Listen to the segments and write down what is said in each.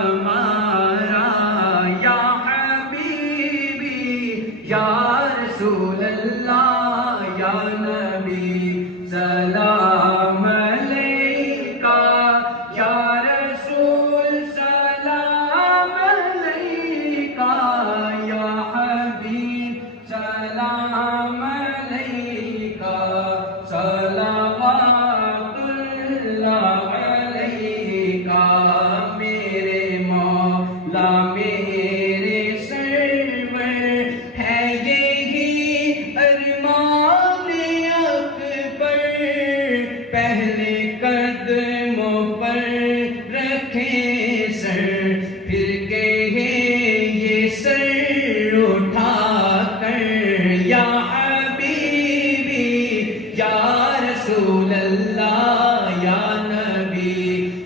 ہمارا یا حبیبی یا رسول اللہ یا نبی سلام علیکہ یا رسول سلام علیکہ یا حبیب سلام علیکہ صلوات اللہ علیکہ میرے مولا میرے سرور ہے یہی ارمان اکبر پہلے قدموں پر رکھیں سر پھر کہیں یہ سر اٹھا کر یا حبیبی یا رسول اللہ یا نبی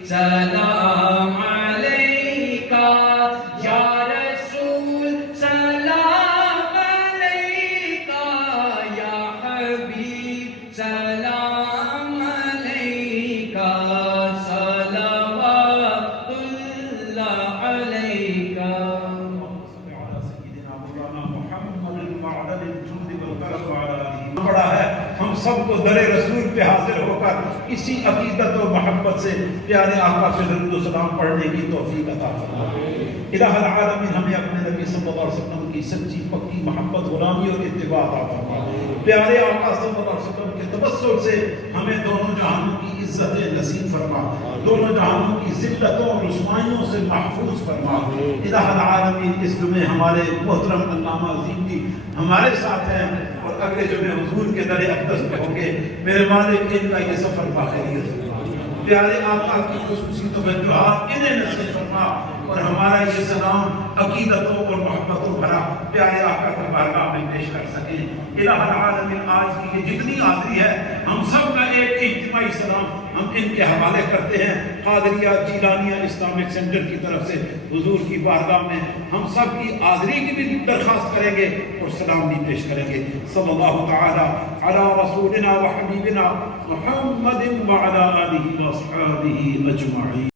سلام علیکہ یا رسول سلام علیکہ یا حبیب سلام علیکہ صلوات اللہ علیکہ بڑا ہے ہم سب کو در رسول پہ حاضر ہو کر اسی عقیدت و محبت سے پیارے آقا پہ درود و سلام پڑھنے کی توفیق عطا فرما۔ الہ العالمین ہمیں اپنے نبی صلی اللہ علیہ وسلم کی سچی پکی محبت غلامی اور اتباع عطا فرما۔ پیارے آقا صلی اللہ علیہ وسلم کے تبسل سے ہمیں دونوں جہانوں کی عزتیں نصیب فرما، دونوں جہانوں کی ذلتوں اور رسوائیوں سے محفوظ فرما۔ الہ العالمین اس جمعے ہمارے محترم علامہ عظیم جی ہمارے ساتھ ہیں اور اگلے جمعے حضور کے در اقدس میں ہوں گے۔ میرے مالک ان کا یہ سفر باخیریت پیارے آقا کی خصوصی توجہات انہیں نصیب فرما اور ہمارا یہ سلام عقیدتوں اور محبتوں بھرا پیارے آقا کی بارگاہ میں پیش کر سکیں۔ الہ العالمین آج کی یہ جتنی حاضری ہے ہم سب کا ایک اجتماعی سلام ہم ان کے حوالے کرتے ہیں۔ قادریہ جیلانیہ اسلامک سینٹر کی طرف سے حضور کی بارگاہ میں ہم سب کی حاضری کی بھی درخواست کریں گے اور سلام بھی پیش کریں گے۔ صلی اللہ تعالی علی رسولنا و حبیبنا محمد وعلی آلہ و اصحابہ اجمعین۔